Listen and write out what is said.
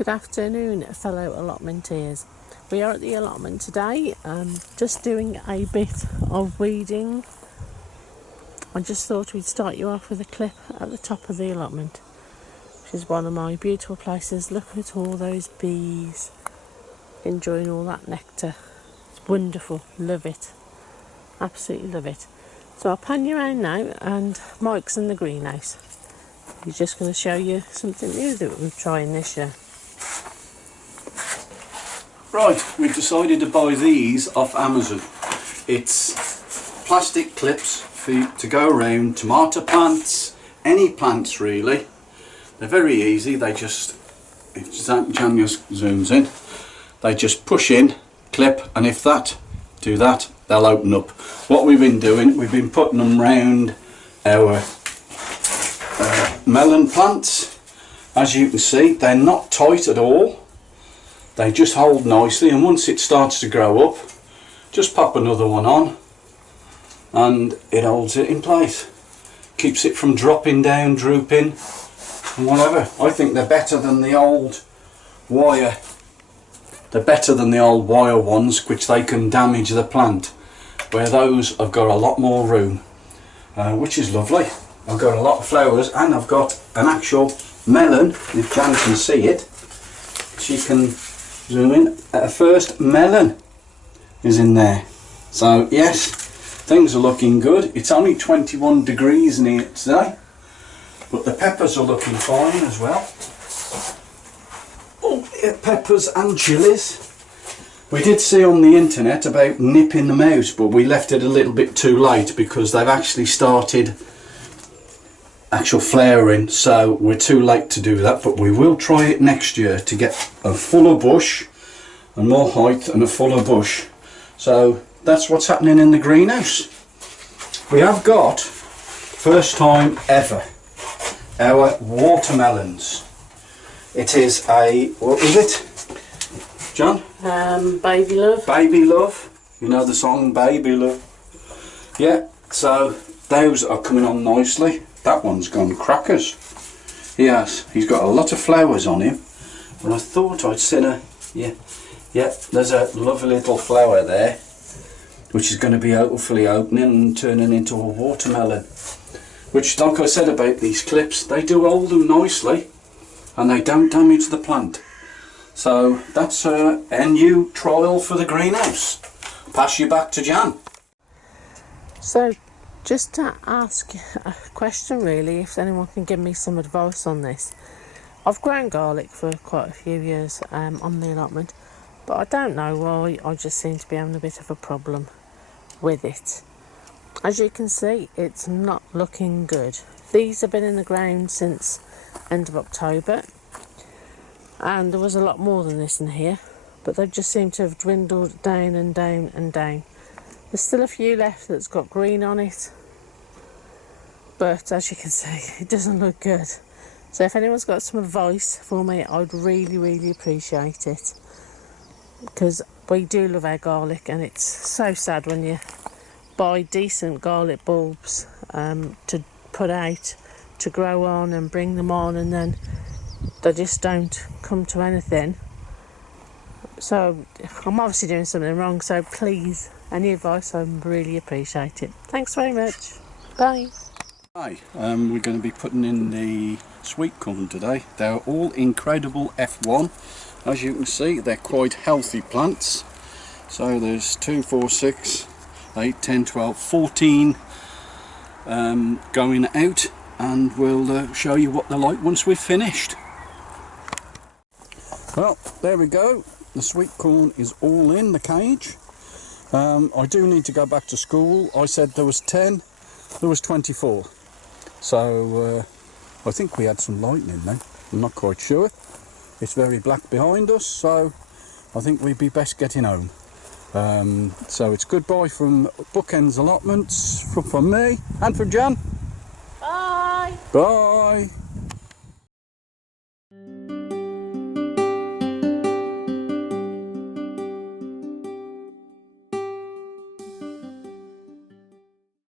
Good afternoon, fellow allotmenteers. We are at the allotment today, just doing a bit of weeding. I just thought we'd start you off with a clip at the top of the allotment, which is one of my beautiful places. Look at all those bees enjoying all that nectar. It's wonderful, love it, absolutely love it. So I'll pan you around now, and Mike's in the greenhouse. He's just going to show you something new that we're trying this year. Right, we've decided to buy these off Amazon. It's plastic clips for you to go around tomato plants, any plants really. They're very easy. They just, if Jan just zooms in, they just push in, clip, and if that, do that, they'll open up. What we've been doing, we've been putting them round our melon plants. As you can see, they're not tight at all. They just hold nicely, and once it starts to grow up, just pop another one on and it holds it in place. Keeps it from dropping down, drooping and whatever. I think they're better than the old wire. They're better than the old wire ones, which they can damage the plant, where those have got a lot more room, which is lovely. I've got a lot of flowers, and I've got an actual melon. If Jan can see it, she can zoom in. First melon is in there. So yes, things are looking good. It's only 21 degrees in here today, but the peppers are looking fine as well. Oh, yeah, peppers and chilies. We did see on the internet about nipping them out, but we left it a little bit too late because they've actually started actual flowering, so we're too late to do that. But we will try it next year to get a fuller bush and more height and a fuller bush. So that's what's happening in the greenhouse. We have got, first time ever, our watermelons. It is a, what is it, John? Baby Love. Baby Love. You know the song Baby Love? Yeah, so those are coming on nicely. That one's gone crackers. He has. He's got a lot of flowers on him. But I thought I'd seen a... Yeah, there's a lovely little flower there, which is going to be hopefully opening and turning into a watermelon. Which, like I said about these clips, they do hold them nicely and they don't damage the plant. So that's a new trial for the greenhouse. Pass you back to Jan. So, just to ask a question really, if anyone can give me some advice on this. I've grown garlic for quite a few years on the allotment, but I don't know why I just seem to be having a bit of a problem with it. As you can see, it's not looking good. These have been in the ground since end of October, and there was a lot more than this in here, but they just seem to have dwindled down and down and down. There's still a few left that's got green on it, but as you can see, it doesn't look good. So if anyone's got some advice for me, I'd really appreciate it, because we do love our garlic, and it's so sad when you buy decent garlic bulbs to put out to grow on and bring them on, and then they just don't come to anything. So I'm obviously doing something wrong, so please, any advice, I really appreciate it. Thanks very much. Bye. Hi, we're going to be putting in the sweet corn today. They're all incredible F1. As you can see, they're quite healthy plants. So there's 2, 4, 6, 8, 10, 12, 14 going out, and we'll show you what they're like once we've finished. Well, there we go. The sweet corn is all in the cage. I do need to go back to school. I said there was 10, there was 24. So I think we had some lightning then. I'm not quite sure. It's very black behind us, so I think we'd be best getting home. So it's goodbye from Bookends Allotments, from me and from Jan. Bye. Bye.